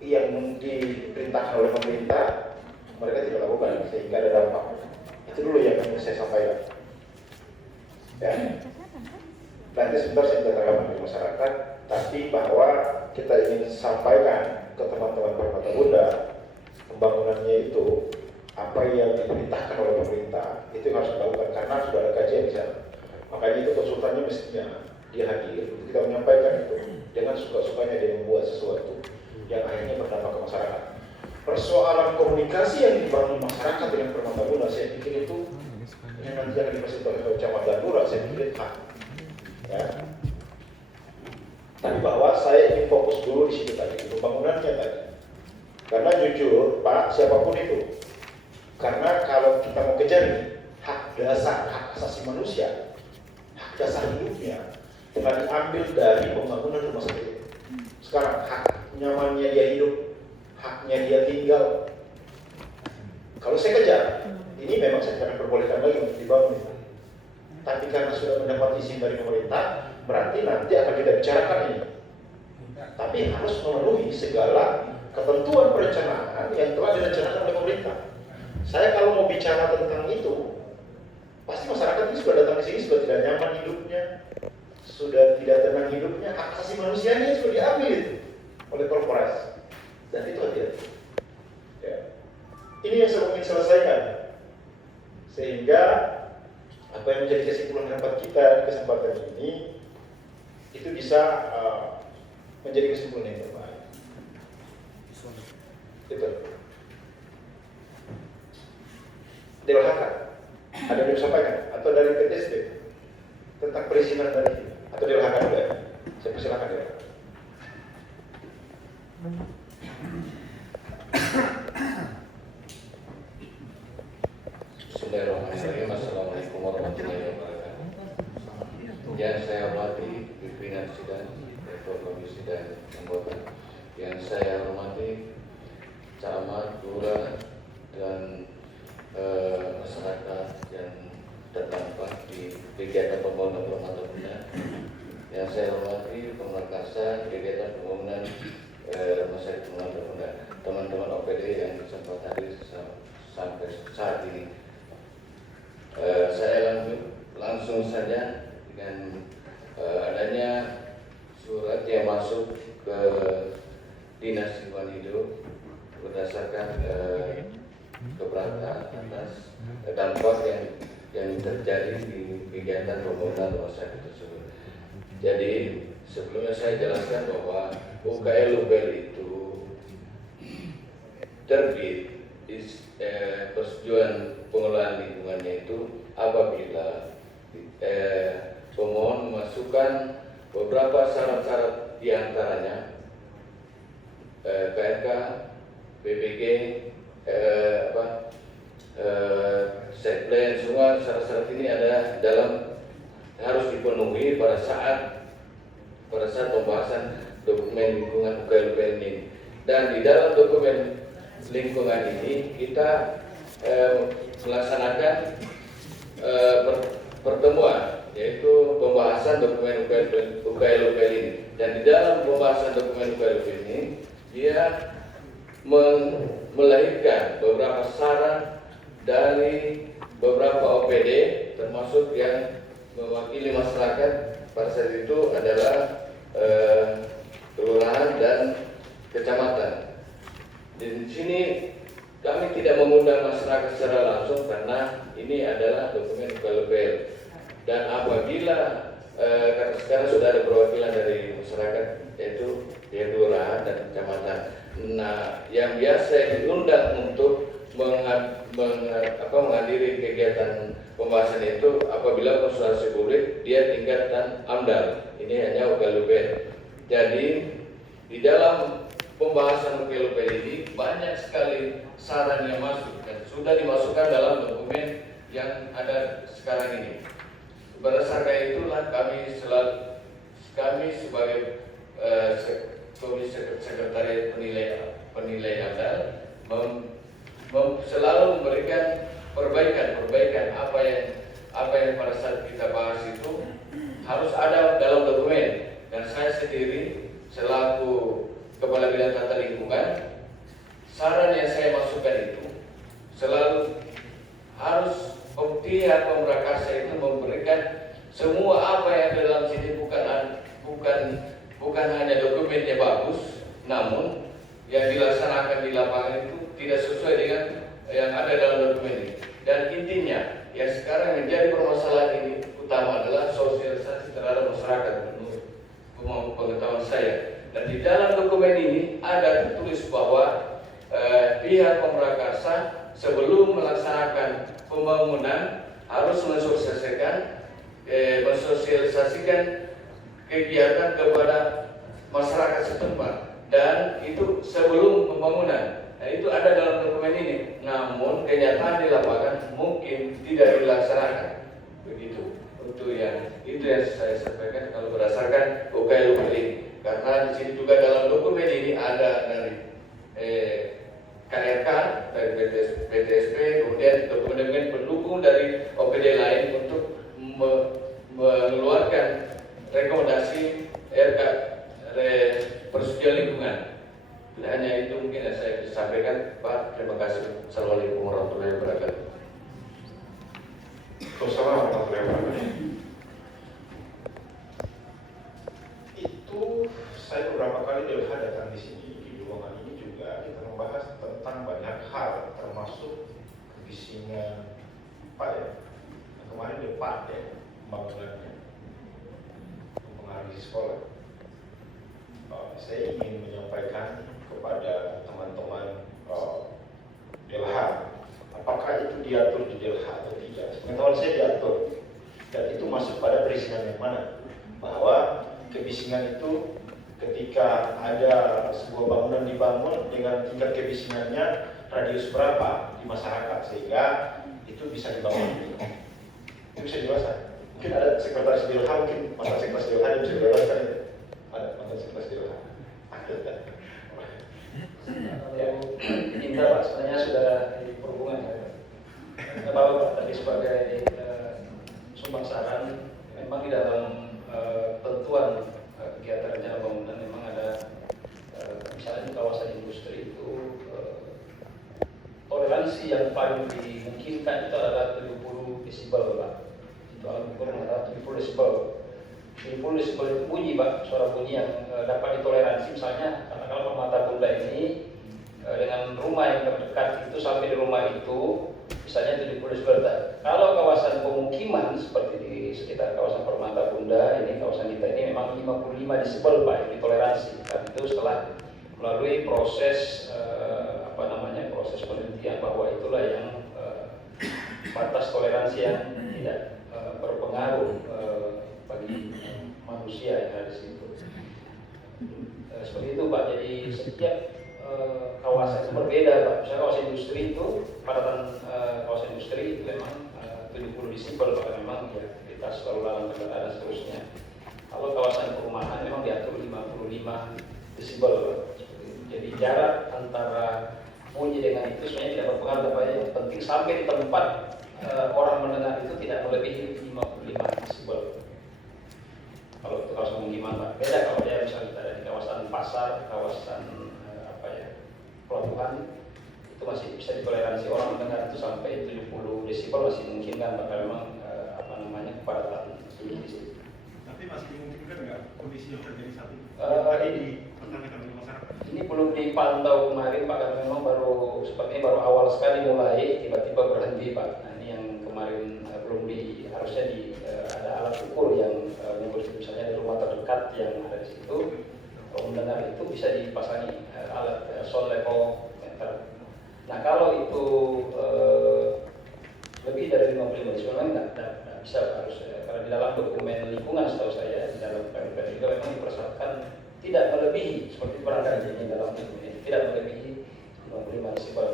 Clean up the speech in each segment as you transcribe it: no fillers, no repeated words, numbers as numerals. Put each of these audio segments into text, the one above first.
yang diperintahkan oleh pemerintah mereka tidak lakukan sehingga ada dampak. Itu dulu yang ingin saya sampaikan. Ya. Nanti sebentar saya terangkan di masyarakat, tapi bahwa kita ingin sampaikan ke teman-teman Permata Bunda, pembangunannya itu apa yang diperintahkan oleh pemerintah itu yang harus dilakukan karena sudah ada kajian di sana. Makanya itu konsultannya mestinya dia hadir, kita menyampaikan itu dengan suka-sukanya dia membuat sesuatu yang akhirnya berdampak ke masyarakat. Persoalan komunikasi yang dibangun masyarakat dengan Permata Bunda, saya pikir itu yang nanti akan difasilitasi oleh Camat dan Lurah, saya pikir hak. Ya. Tapi bahwa saya ingin fokus dulu di situ tadi, pembangunannya tadi. Karena jujur, Pak, siapapun itu, karena kalau kita mau kejar ini, hak dasar, hak asasi manusia, hak dasar hidupnya, telah diambil dari pembangunan rumah sakit. Sekarang hak nyamannya dia hidup, haknya dia tinggal. Kalau saya kejar, ini memang saya tidak perbolehkan lagi untuk dibangun. Tapi karena sudah mendapat izin dari pemerintah, berarti nanti akan kita bicarakan ini. Tapi harus memenuhi segala ketentuan perencanaan yang telah direncanakan oleh pemerintah. Saya kalau mau bicara tentang itu, pasti masyarakat ini sudah datang ke sini sudah tidak nyaman hidupnya, sudah tidak tenang hidupnya, hak asasi manusianya sudah diambil itu oleh korporasi. Dan itu hati-hati. Ya. Ini yang saya ingin selesaikan, sehingga apa yang menjadi kesimpulan rapat kita di kesempatan ini itu bisa menjadi kesimpulan yang terbaik. Itu. DLHK ada yang disampaikan atau dari PTSD tentang perizinan dari ini atau DLHK juga. Saya persilakan DLHK. Bismillahirrahmanirrahim. Assalamualaikum warahmatullahi wabarakatuh. Yang saya hormati pimpinan sidang, ketua komisi dan anggota. Yang saya hormati camat, lurah, dan masyarakat yang terdampak di kegiatan pembangunan Permata Bunda. Yang saya hormati pemerkasa kegiatan pembangunan rumah sakit Permata Bunda. Teman-teman OPD yang sempat hadir sampai saat ini. Saya langsung saja dengan adanya surat yang masuk ke Dinas Lingkungan Hidup berdasarkan keberatan atas dampak yang terjadi di kegiatan pembangunan rumah sakit tersebut. Jadi sebelumnya saya jelaskan bahwa UKL-UKL itu terbit persetujuan pengelolaan lingkungannya itu apabila pemohon memasukkan beberapa syarat-syarat diantaranya KRK, BPG, set plan, semua syarat-syarat ini ada dalam harus dipenuhi pada saat pembahasan dokumen lingkungan UKL-UKL ini. Dan di dalam dokumen lingkungan ini kita melaksanakan pertemuan, yaitu pembahasan dokumen UKL-UKL ini. Dan di dalam pembahasan dokumen UKL-UKL ini dia melahirkan beberapa saran dari beberapa OPD, termasuk yang mewakili masyarakat pada saat itu adalah kelurahan dan kecamatan. Di sini kami tidak mengundang masyarakat secara langsung karena ini adalah dokumen UKL-UKL. Dan apabila karena sudah ada perwakilan dari masyarakat, yaitu kelurahan dan kecamatan. Nah, yang biasa diundang untuk menghadiri kegiatan pembahasan itu apabila konsultasi publik dia tingkatan AMDAL. Ini hanya UKL-UKL. Jadi di dalam pembahasan UKL-UKL ini banyak sekali saran yang masuk dan sudah dimasukkan dalam dokumen yang ada sekarang ini. Berdasarkan itulah kami sebagai Komisi Sekretariat Penilai AMDAL selalu memberikan perbaikan apa yang pada saat kita bahas itu harus ada dalam dokumen. Dan saya sendiri selaku Kepala Bidang Tata Lingkungan dokumennya bagus, namun yang dilaksanakan di lapangan itu tidak sesuai dengan yang ada dalam dokumen ini. Dan intinya, yang sekarang menjadi permasalahan ini utama adalah sosialisasi terhadap masyarakat menurut pengetahuan saya. Dan di dalam dokumen ini ada tertulis bahwa pihak pemrakarsa sebelum melaksanakan pembangunan harus mensosialisasikan kegiatan kepada masyarakat setempat, dan itu sebelum pembangunan. Nah, itu ada dalam dokumen ini. Namun kenyataan di lapangan mungkin tidak dilaksanakan. Begitu. Itu yang saya sampaikan kalau berdasarkan UKLUK ini. Karena di sini juga dalam dokumen ini ada dari KRK, dari PTSP, kemudian dokumen-dokumen pendukung dari OPD lain untuk mengeluarkan rekomendasi RK persetujuan lingkungan. Hanya itu mungkin yang saya bisa sampaikan, Pak. Terima kasih. Assalamualaikum warahmatullahi wabarakatuh. Assalamualaikum warahmatullahi wabarakatuh. Itu saya beberapa kali datang di sini, di ruangan ini juga kita membahas tentang banyak hal, termasuk kebisingan Pak ya. Kemarin Pak ya, pembangunannya, mempengaruhi sekolah. Saya ingin menyampaikan kepada teman-teman DLH, apakah itu diatur di DLH atau tidak? Pengetahuan saya diatur, dan itu masuk pada perizinan yang mana? Bahwa kebisingan itu ketika ada sebuah bangunan dibangun dengan tingkat kebisingannya radius berapa di masyarakat sehingga itu bisa dibangun. Itu bisa dijelaskan. Mungkin ada sekretaris DLH, mungkin mantan sekretaris DLH yang bisa dijelaskan itu. Ada mantan sekretaris DLH. Yang diminta Pak sebenarnya sudah di perhubungan ya. Kita tahu Pak tadi sebagai sumbang saran, memang di dalam tentuan kegiatan rencana bangunan memang ada misalnya di kawasan industri itu toleransi yang paling dimungkinkan itu adalah 70 desibel Pak. Itu alat ukur adalah 70 desibel. 70 desibel itu bunyi Pak, suara bunyi yang dapat ditoleransi. Misalnya kalau Permata Bunda ini dengan rumah yang terdekat itu sampai di rumah itu misalnya 70 desibel. Kalau kawasan pemukiman seperti di sekitar kawasan Permata Bunda ini, kawasan kita ini memang 55 desibel Pak yang ditoleransi. Dan itu setelah melalui proses proses penelitian bahwa itulah yang batas toleransi yang tidak berpengaruh bagi manusia yang ada di situ. Seperti itu Pak. Jadi setiap kawasan itu berbeda Pak. Misalnya kawasan industri itu, padatan kawasan industri itu memang 70 desibel Pak, memang ya aktivitas lalu lalang kendaraan dan seterusnya. Kalau kawasan perumahan memang diatur 55 desibel Pak. Jadi jarak antara bunyi dengan itu sebenarnya tidak berpengaruh, tapi yang penting sampai di tempat orang mendengar itu tidak melebihi 55 desibel. Kalau itu kawasan pemukiman Pak. Beda kalau dia misalnya kita ada di kawasan pasar, kawasan pelabuhan, itu masih bisa ditoleransi orang mendengar itu sampai 70 desibel masih memungkinkan Pak, kalau memang kepadatan tinggi di situ. Tapi masih dimungkinkan nggak kondisi yang terjadi saat ini? Tadi dipertanyakan oleh masyarakat. Ini belum dipantau kemarin Pak, karena memang sepertinya baru awal sekali mulai, tiba-tiba berhenti Pak. Nah, ini yang kemarin belum harusnya ada alat ukur yang misalnya di rumah terdekat yang ada di situ, kalau mendengar itu bisa dipasangi alat sound level meter. Nah kalau itu lebih dari 55 desibel memang nggak bisa, harus karena di dalam dokumen lingkungan setahu saya di dalam PMP juga memang dipersyaratkan tidak melebihi, seperti barangkali di dalam dokumen ini tidak melebihi 55 desibel.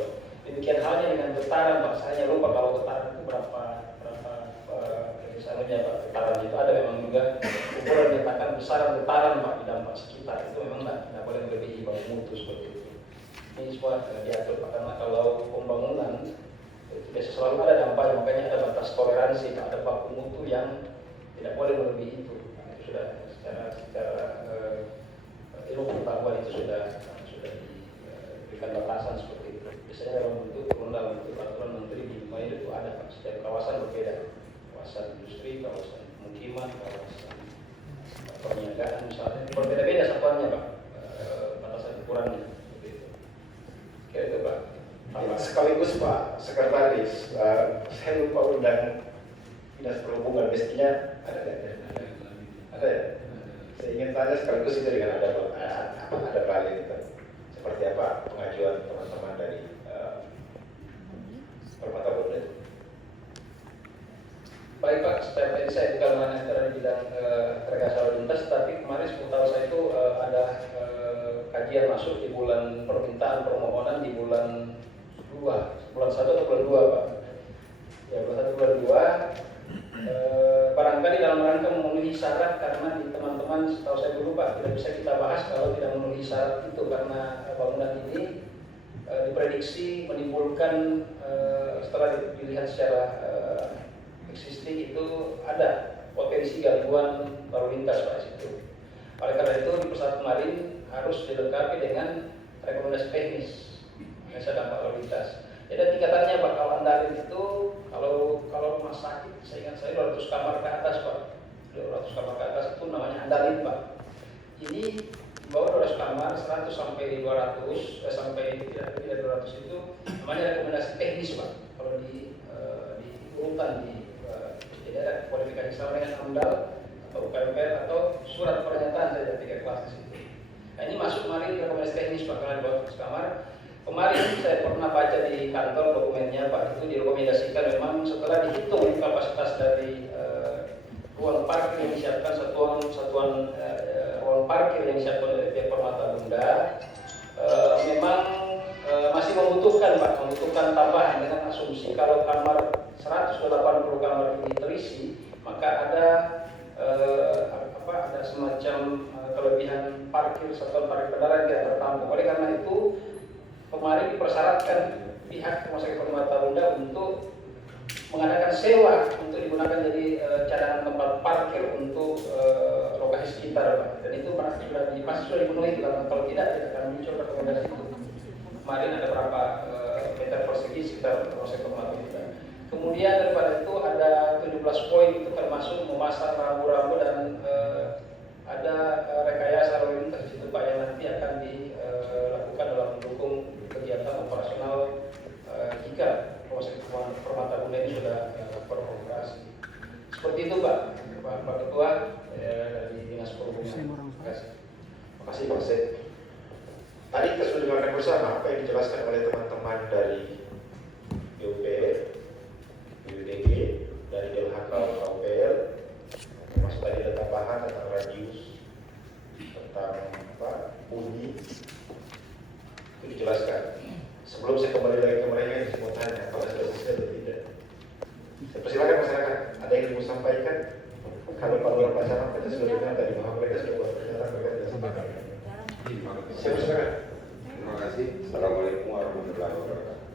Demikian halnya dengan getaran Pak, saya lupa kalau getaran itu berapa misalnya Pak, getaran itu ada memang juga ukuran menyatakan besaran getaran Pak di dampak sekitar itu memang tidak boleh melebihi baku mutu seperti itu. Ini semua diatur Pak, karena kalau pembangunan itu biasa selalu ada dampaknya, makanya ada batas toleransi, ada baku mutu yang tidak boleh melebihi itu. Nah, itu sudah secara ilmu pengetahuan itu sudah diberikan batasan seperti itu. Biasanya dalam bentuk peraturan menteri di lingkungan itu ada Pak. Setiap kawasan berbeda, kawasan industri, kawasan pemukiman, kawasan perniagaan misalnya berbeda-beda satuannya Pak. sekaligus Pak Sekretaris, saya lupa undang Dinas Perhubungan, mestinya ada ya? Saya ingin tanya sekaligus itu dengan ada balik itu. Seperti apa pengajuan teman-teman dari Permata Bunda itu? Baik Pak, setiap tadi saya bukan manajer di bidang rekayasa lalu lintas, tapi kemarin seputaran saya itu ada kajian masuk di bulan permintaan permohonan di bulan 2, bulan 1 atau bulan 2 Pak. Ya bulan 1 bulan 2. Barangkali dalam rangka memenuhi syarat, karena di teman-teman setahu saya dulu Pak tidak bisa kita bahas kalau tidak memenuhi syarat itu, karena bangunan ini diprediksi menimbulkan setelah dilihat secara existing itu ada potensi gangguan lalu lintas Pak situ. Oleh karena itu di pesawat kemarin harus dilengkapi dengan rekomendasi teknis analisa dampak lalu lintas. Jadi tingkatannya Pak, kalau andalin itu kalau rumah sakit saya ingat saya 200 kamar ke atas Pak. 200 kamar ke atas itu namanya andalin Pak. Ini di bawah 200 kamar 100 sampai 200 sampai tidak 200 itu namanya rekomendasi teknis Pak. Kalau di urutan jadi ada kualifikasi sama dengan AMDAL atau UPMPR atau surat pernyataan saja 3 kelas di situ. Nah ini masuk kemarin rekomendasi teknis Pak, karena di bawah 100 kamar. Kemarin saya pernah baca di kantor dokumennya Pak, itu direkomendasikan memang setelah dihitung kapasitas dari ruang parkir yang disiapkan satuan ruang parkir yang disiapkan oleh pihak Permata Bunda, memang masih membutuhkan Pak, membutuhkan tambahan dengan asumsi kalau kamar 180 kamar ini terisi, maka ada ada semacam kelebihan parkir satuan parkir kendaraan yang tertampung. Oleh karena itu kemarin dipersyaratkan pihak Rumah Sakit Permata Bunda untuk mengadakan sewa untuk digunakan jadi cadangan tempat parkir untuk lokasi sekitar Pak. Dan itu pasti sudah dipenuhi, karena kalau tidak akan muncul rekomendasi itu. Kemarin ada berapa meter persegi sekitar Rumah Sakit Permata Bunda. Kemudian daripada itu ada 17 poin, itu termasuk memasang rambu-rambu dan ada rekayasa lalu lintas di situ Pak, yang nanti akan dilakukan dalam mendukung kegiatan operasional jika Rumah Sakit Permata Bunda ini sudah beroperasi. Seperti itu Pak Ketua dari Dinas Perhubungan. Terima kasih. Terima kasih Pak Sek. Tadi kita sudah dengarkan bersama apa yang dijelaskan oleh teman-teman dari UPR, UDG, dari DLHK KUPR, termasuk tadi ada tambahan tentang radius, tentang bunyi, itu dijelaskan. Sebelum saya kembali lagi ke mereka, saya mau tanya apakah sudah selesai atau tidak. Saya persilakan masyarakat, ada yang mau sampaikan? Kalau Pak Lurah Pacaran kita sudah dengar tadi bahwa mereka sudah buat pernyataan, mereka tidak sampaikan. Saya persilakan. Terima kasih. Assalamualaikum warahmatullahi wabarakatuh.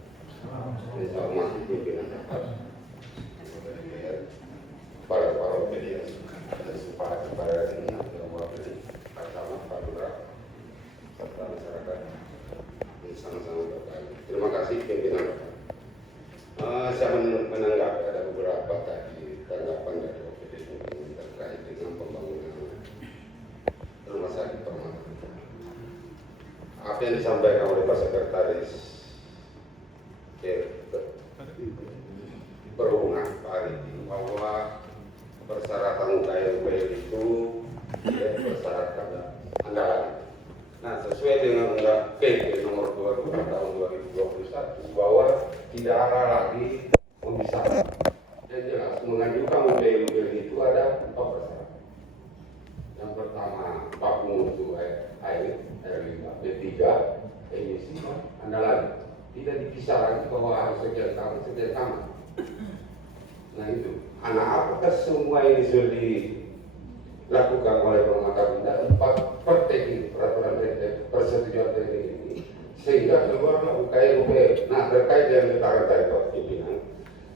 Saya hormati pimpinan rapat, para media dan sempat pada ini yang mewakili pertama Pak Lurah serta masyarakat yang sama-sama berkali. Terima kasih pimpinan rapat. Saya menanggapi ada beberapa tadi tanggapan dari OPD terkait dengan pembangunan Rumah Sakit Permata. Apa yang disampaikan oleh Pak Sekretaris Perhubungan Pak Arifin, bahwa persyaratan UKM itu tidak bersyaratkan andalan. Nah, sesuai dengan Undang PP nomor 22 tahun 2021 bahwa tidak ada lagi memisahkan. Yang jelas mengajukan mobil itu ada 4 persyaratan. Yang pertama, baku mutu air 5, B3, emisi andalan. Tidak dipisah lagi bahwa harus sekian kamar. Nah itu, apakah semua ini sudah dilakukan oleh Permata Bunda 4 pertek peraturan persetujuan teknik ini, sehingga keluarlah UKM. Nah terkait dengan getaran dari Pak Pimpinan,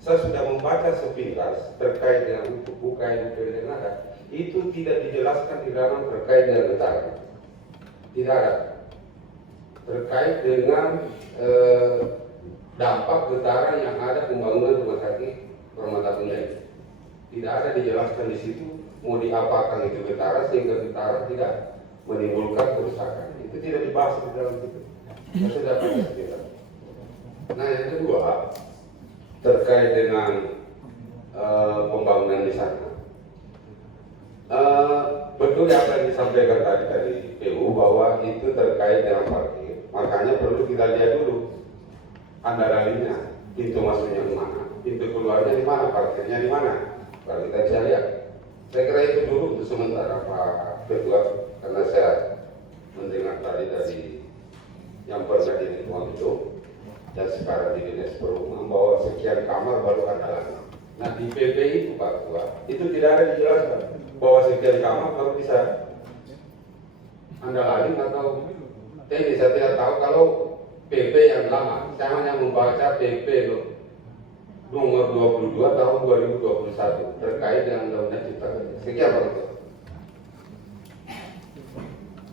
saya sudah membaca sepintas terkait dengan UKM yang ada, itu tidak dijelaskan di dalam terkait dengan getaran. Tidak ada terkait dengan dampak getaran yang ada pembangunan Rumah Sakit Permata Bunda ini. Tidak ada dijelaskan di situ mau diapakan itu getaran sehingga getaran tidak menimbulkan kerusakan. Itu tidak dibahas di dalam situ. Saya sudah baca sekitar. Nah yang kedua terkait dengan pembangunan di sana. Betul yang akan disampaikan tadi dari PU bahwa itu terkait dengan parkir. Makanya perlu kita lihat dulu andaralinnya, pintu masuknya di mana, pintu keluarnya di mana, parkirnya di mana. Baru kita bisa lihat. Saya kira itu dulu untuk sementara Pak Ketua, karena saya mendengar tadi dari yang pernah di lingkungan itu dan sekarang di dinas perhubungan bahwa sekian kamar baru andalan. Nah di PP itu Pak Ketua itu tidak ada dijelaskan bahwa sekian kamar baru bisa andalan atau ini saya tidak tahu kalau PP yang lama. Saya hanya membaca PP nomor 22 tahun 2021 terkait dengan Undang-Undang Cipta Kerja. Sekian Pak Ketua.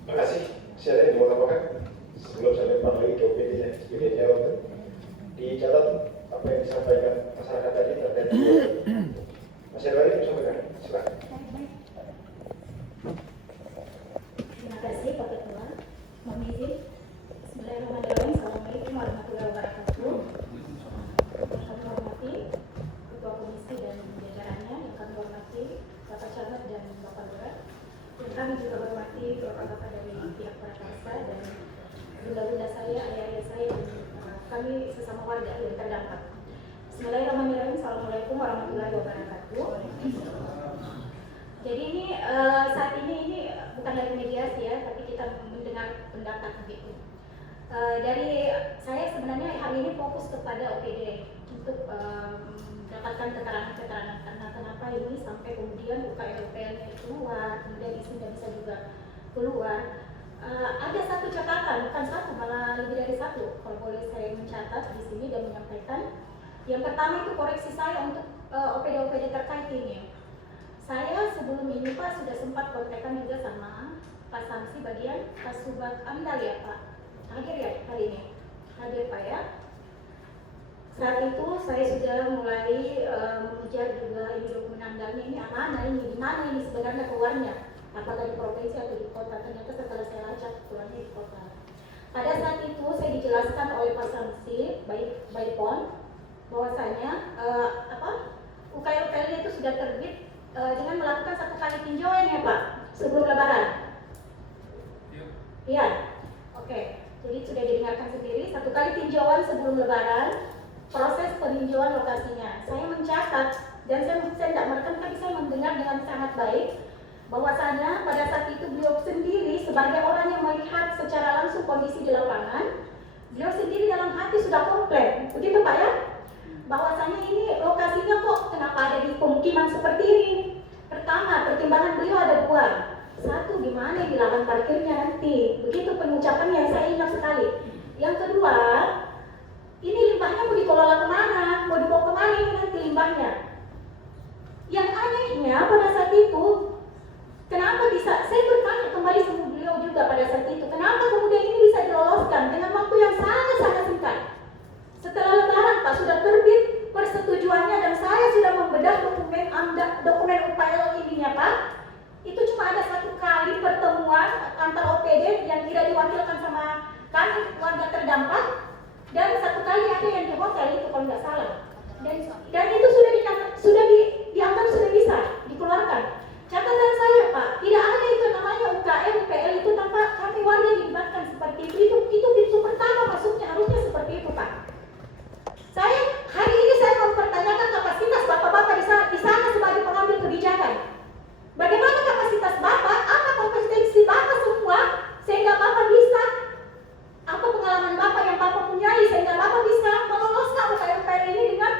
Terima kasih. Masih ada yang mau tambahkan? Sebelum saya lempar lagi ke OPD-nya, OPD jawab. Dicatat apa yang disampaikan masyarakat tadi terkait dengan masih ada lagi yang mau sampaikan? Silakan. Terima kasih Pak Ketua. Mohon izin. Bismillahirrahmanirrahim. Assalamualaikum warahmatullahi wabarakatuh. Kami hormati Ketua Komisi dan jajarannya, yang kami hormati Bapak Camat dan Bapak Lurah. Dan kami juga hormati Bapak-Bapak dari pihak prakarsa dan bunda-bunda saya, ayah-ayah saya, dan kami sesama warga yang terdampak. Bismillahirrahmanirrahim. Assalamualaikum warahmatullahi wabarakatuh. Jadi ini saat ini bukan lagi mediasi ya, tapi kita mendengar pendapat begitu. Dari saya sebenarnya hari ini fokus kepada OPD untuk mendapatkan keterangan-keterangan karena kenapa ini sampai kemudian UKL-UKL-nya keluar, kemudian isinya bisa juga keluar. Ada satu catatan, bukan satu, malah lebih dari satu. Kalau boleh saya mencatat di sini dan menyampaikan. Yang pertama itu koreksi saya untuk OPD-OPD terkait ini. Saya sebelum ini Pak sudah sempat kontekan juga sama Pak Samsi bagian Kasubat Amdal ya Pak. Hadir ya hari ini? Hadir Pak ya? Saat itu saya sudah mulai mengejar juga ini dokumen Amdalnya, ini mana ini, di mana ini sebenarnya keluarnya? Apakah di provinsi atau di kota? Ternyata setelah saya lacak keluarnya di kota. Pada saat itu saya dijelaskan oleh Pak Samsi by PON bahwasanya UKL-UKL itu sudah terbit dengan melakukan satu kali tinjauan ya Pak sebelum Lebaran. Iya, oke. Jadi sudah didengarkan sendiri satu kali tinjauan sebelum Lebaran, proses peninjauan lokasinya. Saya mencatat dan saya tidak merekam, tapi saya mendengar dengan sangat baik bahwasanya pada saat itu beliau sendiri sebagai orang yang melihat secara langsung kondisi di lapangan, beliau sendiri dalam hati sudah komplain, begitu Pak ya? Bahwasanya ini lokasinya kok kenapa ada di pemukiman seperti ini. Pertama, pertimbangan beliau ada dua. Satu, di mana di lahan parkirnya nanti. Begitu pengucapan yang saya ingat sekali. Yang kedua, ini limbahnya mau dikelola kemana? Mau dibawa kemana ini nanti limbahnya? Yang anehnya pada saat itu, kenapa bisa, saya bertanya kembali sama beliau juga pada saat itu, kenapa kemudian ini bisa diloloskan dengan waktu yang sangat-sangat singkat? Setelah Lebaran Pak sudah terbit persetujuannya dan saya sudah membedah dokumen UPL ininya Pak. Itu cuma ada satu kali pertemuan antar OPD yang tidak diwakilkan sama kami warga terdampak, dan satu kali ada yang di hotel itu kalau nggak salah. Dan itu sudah dianggap sudah bisa dikeluarkan. Catatan saya Pak, tidak ada itu namanya UKM, UPL itu tanpa kami warga dilibatkan seperti itu. Itu pintu pertama masuknya harusnya seperti itu Pak. Hari ini saya mempertanyakan kapasitas bapak-bapak di sana sebagai pengambil kebijakan. Bagaimana kapasitas bapak? Apa kompetensi bapak semua sehingga bapak bisa? Apa pengalaman bapak yang bapak punyai sehingga bapak bisa meloloskan UKM ini dengan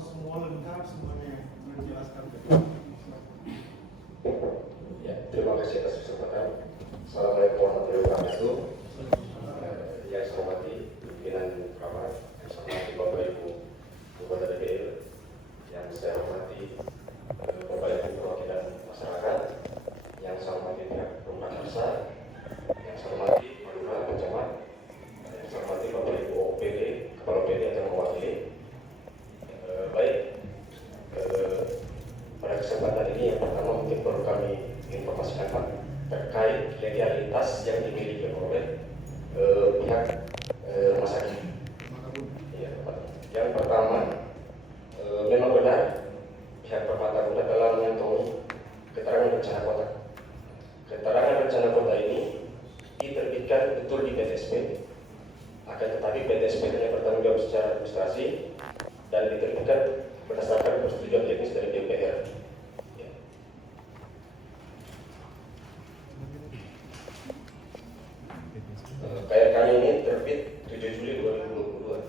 semua lengkap semuanya menjelaskan. Ya, terima kasih atas kesempatan. Assalamualaikum warahmatullahi wabarakatuh. Yang saya hormati pimpinan Kamar, yang saya hormati Bapak Ibu anggota DPR, yang saya hormati Bapak Ibu perwakilan masyarakat, yang saya hormati pihak Pramakarsa, yang saya hormati Pak Lurah, Pak Camat, yang saya hormati Bapak Ibu OPD, Kepala OPD yang mewakili. Baik, pada kesempatan ini yang pertama mungkin perlu kami informasikan Pak terkait legalitas yang dimiliki oleh pihak rumah sakit. Ya, Pak. Yang pertama, memang benar pihak Permata Bunda telah mengantongi keterangan rencana kota. Keterangan rencana kota ini diterbitkan betul di PTSP, akan tetapi PTSP hanya bertanggung jawab secara administrasi dan diterbitkan berdasarkan persetujuan teknis dari DPR. Ya. KRK ini terbit 7 Juli 2022.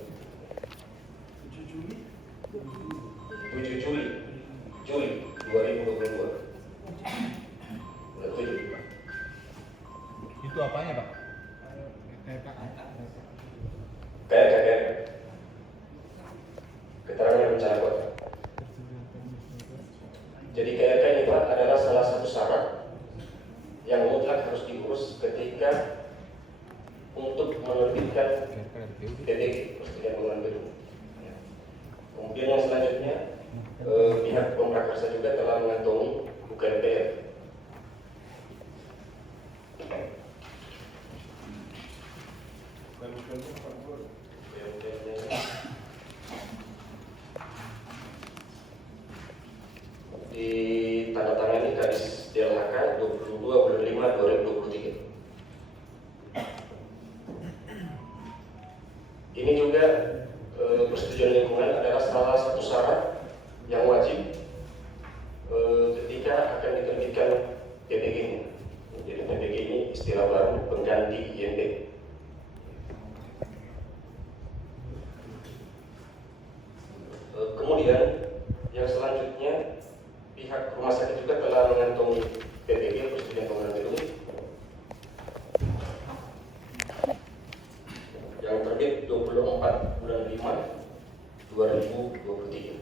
7 Juli 2022. Bulan 7. Itu apanya, Pak? KRK. Keterangan rencana kota. Jadi KRK ini Pak adalah salah satu syarat yang mutlak harus diurus ketika untuk menerbitkan PBG, persetujuan bangunan gedung. Kemudian yang selanjutnya pihak Pramakarsa juga telah mengantongi UKMPR. Ditandatangani garis DLHK 22 bulan 5 2023. Ini juga persetujuan lingkungan adalah salah satu syarat yang wajib ketika akan diterbitkan PBG ini. Jadi PBG ini istilah baru pengganti IMB. Kemudian yang selanjutnya pihak rumah sakit juga telah mengantongi PBG persetujuan bangunan gedung yang terbit 24 bulan 5 2023.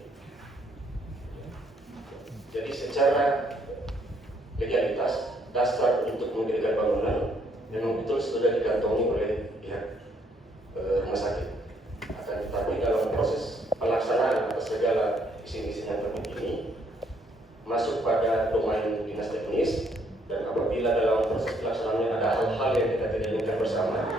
Jadi secara legalitas dasar untuk mendirikan bangunan memang betul sudah dikantongi oleh pihak rumah sakit. Akan tetapi dalam proses pelaksanaan atas segala isi-isi yang terbit ini masuk pada domain dinas teknis, dan apabila dalam proses pelaksanaannya ada hal-hal yang kita tidak inginkan bersama,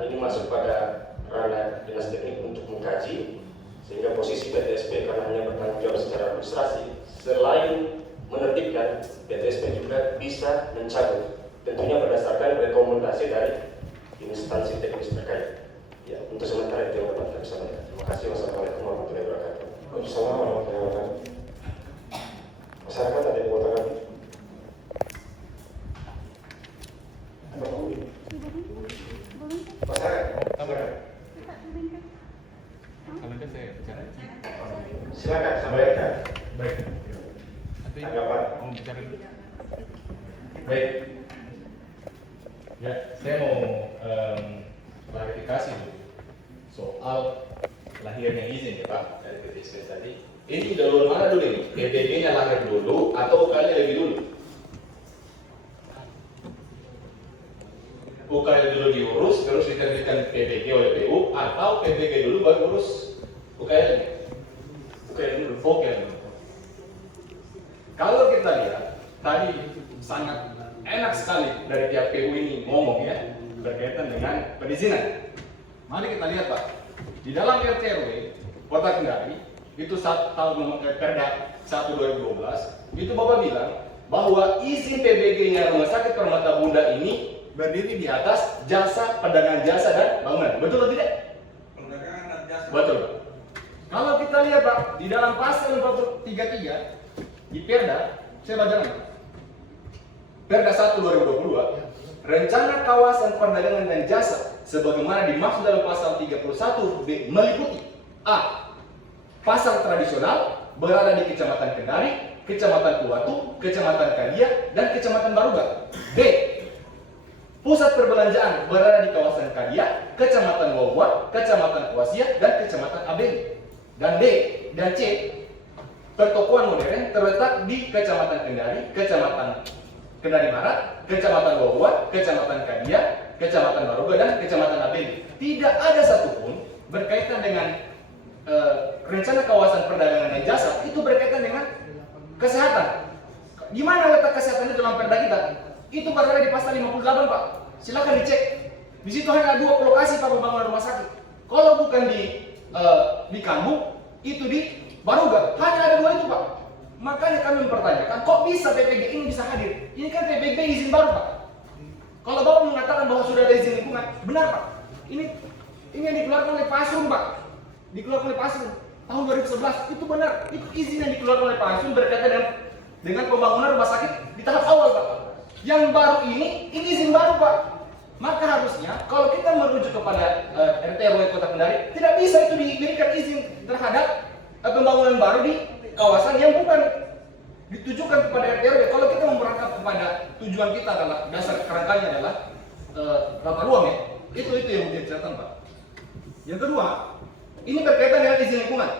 ini masuk pada ranah dinas teknik untuk mengkaji, sehingga posisi PTSP karena hanya bertanggung jawab secara administrasi, selain menerbitkan, PTSP juga bisa mencabut, tentunya berdasarkan rekomendasi dari instansi teknis terkait. Ya, untuk sementara itu yang dapat kami sampaikan. Terima kasih. Wassalamualaikum warahmatullahi wabarakatuh. Waalaikumsalam warahmatullahi wabarakatuh. Masyarakat ada yang mau tanggapi? Masyarakat? Silakan sampaikan. Baik. Tanggapan. Baik. Ya, saya mau klarifikasi dulu soal lahirnya izin ya Pak dari PTSP tadi. Ini jalur mana dulu ini? PBG-nya lahir dulu atau UKL lebih dulu? UKL dulu diurus, terus diterbitkan PBG oleh PU, atau PBG dulu baru urus UKL-nya? UKL dulu, oke. Kalau kita lihat, tadi sangat enak sekali dari pihak PU ini ngomong ya, berkaitan dengan perizinan. Mari kita lihat Pak, di dalam RT/RW Kota Kendari, itu tahun nomor Perda 1/2012, itu Bapak bilang bahwa izin PBG-nya Rumah Sakit Permata Bunda ini berdiri di atas jasa, pedagang jasa dan bangunan. Betul atau tidak? Perdagangan dan jasa. Betul. Kalau kita lihat Pak, di dalam pasal 433 di Perda, saya bacakan. Perda 1/2022, rencana kawasan perdagangan dan jasa sebagaimana dimaksud dalam pasal 31B meliputi A. pasar tradisional berada di Kecamatan Kendari, Kecamatan Kuatu, Kecamatan Kadia, dan Kecamatan Baruga. D. Pusat perbelanjaan berada di kawasan Kadia, Kecamatan Wawat, Kecamatan Kuasia, dan Kecamatan Abeli. Dan D dan C, pertokoan modern terletak di Kecamatan Kendari, Kecamatan Kendari Barat, Kecamatan Wawat, Kecamatan Kadia, Kecamatan Baruga, dan Kecamatan Abeli. Tidak ada satupun berkaitan dengan rencana kawasan perdagangan dan jasa itu berkaitan dengan kesehatan. Di mana letak kesehatan itu dalam perda kita? Itu berada di pasal 58, Pak. Silakan dicek. Di situ hanya ada 2 lokasi Pak pembangunan rumah sakit. Kalau bukan di Kambung, itu di Baruga. Hanya ada 2 itu, Pak. Makanya kami mempertanyakan, kok bisa PPG ini bisa hadir? Ini kan PPG izin baru, Pak. Kalau Bapak mengatakan bahwa sudah ada izin lingkungan, benar, Pak. Ini yang dikeluarkan oleh Pasum, Pak. Dikeluarkan oleh Pasum tahun 2011. Itu benar. Itu izin yang dikeluarkan oleh Pasum berkaitan dengan pembangunan rumah sakit di tahap awal, Pak. Yang baru ini izin baru, Pak. Maka harusnya kalau kita merujuk kepada RT RW Kota Kendari, tidak bisa itu diberikan izin terhadap pembangunan baru di kawasan yang bukan ditujukan kepada RT RW. Kalau kita memberangkat kepada tujuan kita adalah dasar kerangkanya adalah tata ruang ya. Itu yang menjadi catatan, Pak. Yang kedua, ini berkaitan dengan izin lingkungan.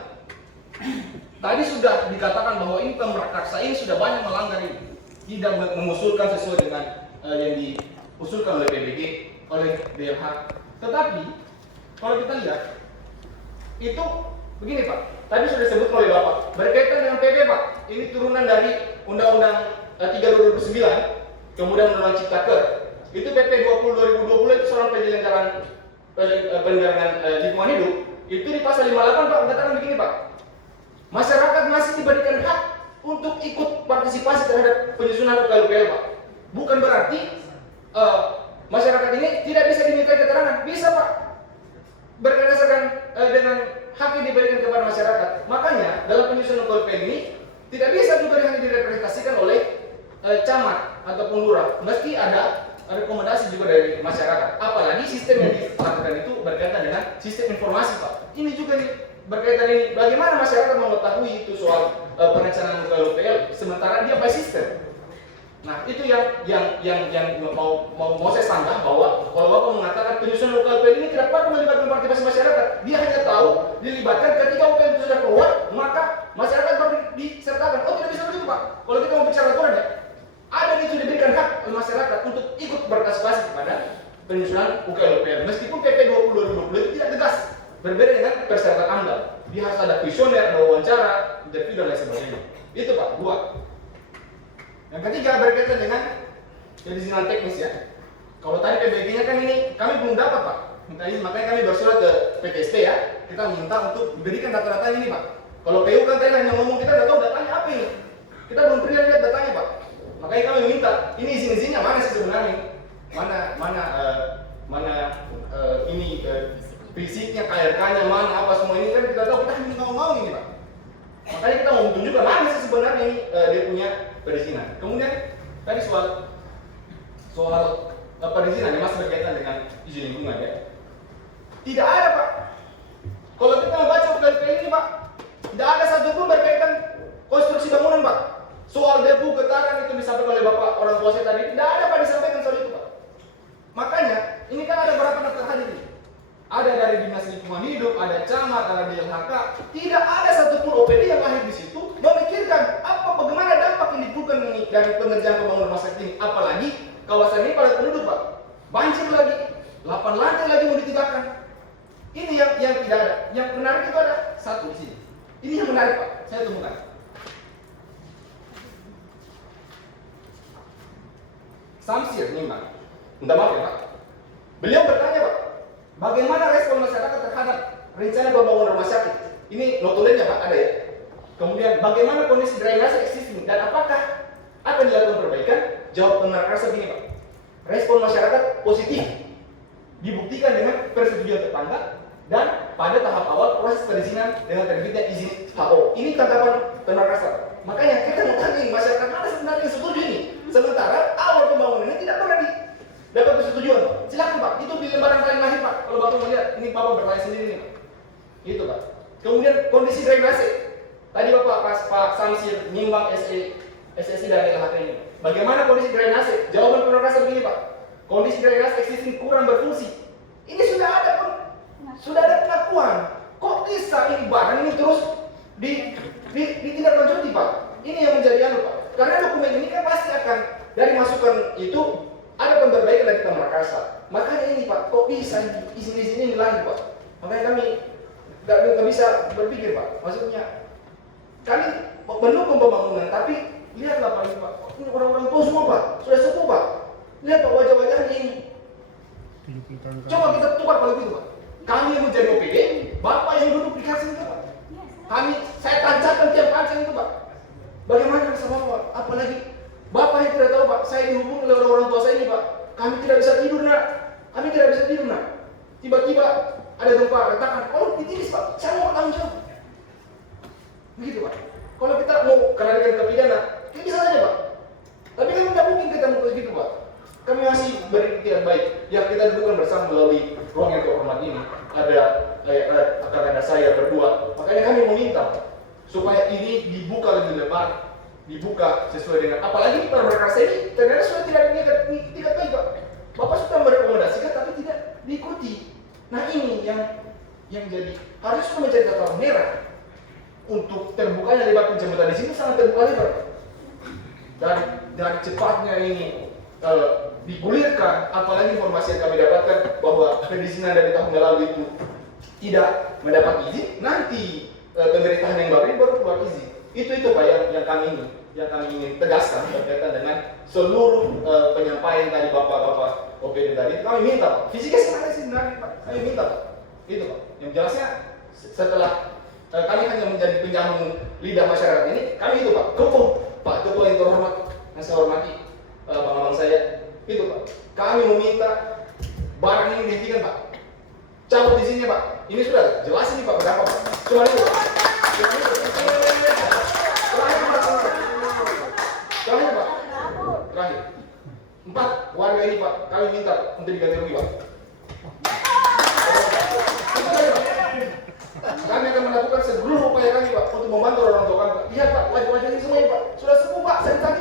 Tadi sudah dikatakan bahwa ini pemrakraksa ini sudah banyak melanggar ini, tidak mengusulkan sesuai dengan yang diusulkan oleh PBG, oleh DLH. Tetapi kalau kita lihat itu begini, Pak. Tadi sudah disebut oleh Bapak berkaitan dengan PP, Pak. Ini turunan dari Undang-Undang 3 2009, kemudian Undang-Undang Ciptaker. Itu PP 20 2020 itu soal penyelenggaraan lingkungan hidup. Itu di pasal 58, Pak, mengatakan begini, Pak. Masyarakat masih diberikan hak untuk ikut partisipasi terhadap penyusunan UKLPL, Pak. Bukan berarti masyarakat ini tidak bisa diminta keterangan. Bisa, Pak. Berdasarkan dengan hak yang diberikan kepada masyarakat. Makanya dalam penyusunan UKLPL ini tidak bisa juga hanya direpresentasikan oleh camat ataupun lurah. Meski ada rekomendasi juga dari masyarakat. Apalagi sistem yang dilakukan itu berkaitan dengan sistem informasi, Pak. Ini juga berkaitan ini. Bagaimana masyarakat mengetahui itu soal perencanaan UKLPL sementara dia by sistem. Nah, itu yang mau saya sanggah bahwa kalau Bapak mengatakan penyusunan UKLPL ini tidak perlu melibatkan partisipasi masyarakat. Dia hanya tahu dilibatkan ketika UKLPL itu sudah keluar, maka masyarakat baru disertakan. Oh, tidak bisa begitu, Pak. Kalau kita mau bicara aturan ya, ada itu diberikan hak oleh masyarakat untuk ikut berpartisipasi kepada penyusunan UKLPL. Meskipun PP 20 2020 itu tidak tegas, berbeda dengan persyaratan AMDAL. Dia harus ada kuesioner, wawancara, interview dan lain sebagainya. Itu, Pak, 2. Yang ketiga berkaitan dengan perizinan teknis ya. Kalau tadi PBG-nya kan ini kami belum dapat, Pak. Makanya kami bersurat ke PTSP ya. Kita minta untuk diberikan data-data ini, Pak. Kalau PU kan tadi hanya ngomong kita nggak tahu datanya apa ini. Kita belum pernah lihat datanya, Pak. Makanya kami minta ini izin-izinnya mana sih sebenarnya? Mana ini fisiknya, KRK-nya mana, apa semua ini kan kita tahu, kita hanya ngomong ini, Pak. Makanya kita mau tunjukkan mana sih sebenarnya ini dia punya perizinan. Kemudian tadi soal perizinan yang masih berkaitan dengan izin lingkungan ya. Tidak ada, Pak. Kalau kita membaca UKLPL ini, Pak, tidak ada satupun berkaitan konstruksi bangunan, Pak. Soal debu, getaran itu disampaikan oleh Bapak orang tua saya tadi, tidak ada, Pak, disampaikan soal itu, Pak. Makanya ini kan ada berapa daftar hadir ini? Ada dari Dinas Lingkungan Hidup, ada camat, ada DLHK. Tidak ada satupun OPD yang lahir di situ memikirkan bagaimana dampak yang ditimbulkan dari pengerjaan pembangunan rumah sakit ini. Apalagi kawasan ini padat penduduk, Pak. Banjir lagi, 8 lantai lagi mau ditinggalkan. Ini yang tidak ada. Yang menarik itu ada satu di sini. Ini yang menarik, Pak. Saya temukan. Samsir nih, Pak. Minta maaf ya, Pak. Beliau bertanya, Pak, bagaimana respon masyarakat terhadap rencana pembangunan rumah sakit? Ini notulennya, Pak, ada ya. Kemudian bagaimana kondisi drainase existing dan apakah akan dilakukan perbaikan? Jawab pengarasa begini, Pak. Respon masyarakat positif, dibuktikan dengan persetujuan tetangga dan pada tahap awal proses perizinan dengan terbitnya izin HO. Ini tanggapan pengarasa. Makanya kita mau tanya masyarakat mana sebenarnya yang setuju ini. Sementara awal pembangunan ini tidak pernah dapat persetujuan. Silakan, Pak. Itu di lembaran paling lahir, Pak. Kalau Bapak melihat, ini Bapak bertanya sendiri nih, Pak. Itu, Pak. Kemudian kondisi drainase. Tadi Pak Samsir nimbang SSI dan LHT ini. Bagaimana kondisi drainase? Jawaban pemerintah begini Pak. Kondisi drainase existing kurang berfungsi. Ini sudah ada pengakuan. Kok bisa ini barang ini terus ditindaklanjuti Pak? Ini yang menjadi Pak. Karena dokumen ini kan pasti akan dari masukan itu ada perbaikan dari Kota Makassar. Makanya ini Pak, kok bisa izin-izin ini lagi Pak? Makanya kami nggak bisa berpikir Pak. Maksudnya kami mendukung pembangunan, tapi lihatlah Pak ini Pak. Ini orang-orang tua semua Pak, sudah sepuh Pak. Lihat Pak wajah-wajahnya ini. Coba kita tukar kalau gitu Pak. Kami yang menjadi OPD, Bapak yang duduk di kasih itu Pak. Saya tancapkan tiap kancing itu Pak. Bagaimana sama Bapak? Apalagi Bapak yang tidak tahu Pak, saya dihubungi oleh orang tua saya ini Pak. Kami tidak bisa tidur nak. Kami tidak bisa tidur nak. Tiba-tiba ada gempa, retakan. Kalau ditilis Pak, saya mau tanggung jawab. Begitu Pak. Kalau kita mau kenalikan ke pidana, ya bisa saja Pak. Tapi kan tidak mungkin kita mau begitu Pak. Kami masih berikhtiar baik. Yang kita dudukkan bersama melalui ruang yang terhormat ini. Akan ada saya berdua. Makanya kami meminta supaya ini dibuka lebih lebar, dibuka sesuai dengan. Apalagi permerkasa ini ternyata sudah tidak baik Pak. Bapak sudah merekomendasikan tapi tidak diikuti. Nah ini yang jadi harus menjadi catatan merah untuk terbukanya lebar penjemputan di sini sangat terbuka lebar. Dari cepatnya ini digulirkan, apalagi informasi yang kami dapatkan bahwa perizinan dari tahun lalu itu tidak mendapat izin, nanti pemerintahan yang baru ini baru keluar izin. Itu Pak yang kami ingin tegaskan berkaitan dengan seluruh penyampaian tadi Bapak OPD tadi. Kami minta Pak, fisiknya sebenarnya sih Pak. Kami minta Pak, itu Pak. Yang jelasnya setelah kami hanya menjadi penjamun lidah masyarakat ini, kami itu Pak, Pak Ketua yang terhormat, yang saya hormati, abang-abang saya, itu Pak. Kami meminta barang ini dihentikan Pak. Cabut izinnya Pak. Ini sudah jelas ini Pak berapa Pak. Cuma itu Pak. Terakhir Pak. Terakhir. 4 warga ini Pak, kami minta untuk diganti rugi Pak. Kami akan melakukan seluruh upaya kami Pak untuk membantu orang tua kami Pak. Lihat Pak, wajah-wajah ini semua Pak. Sudah sepuh Pak, saya tadi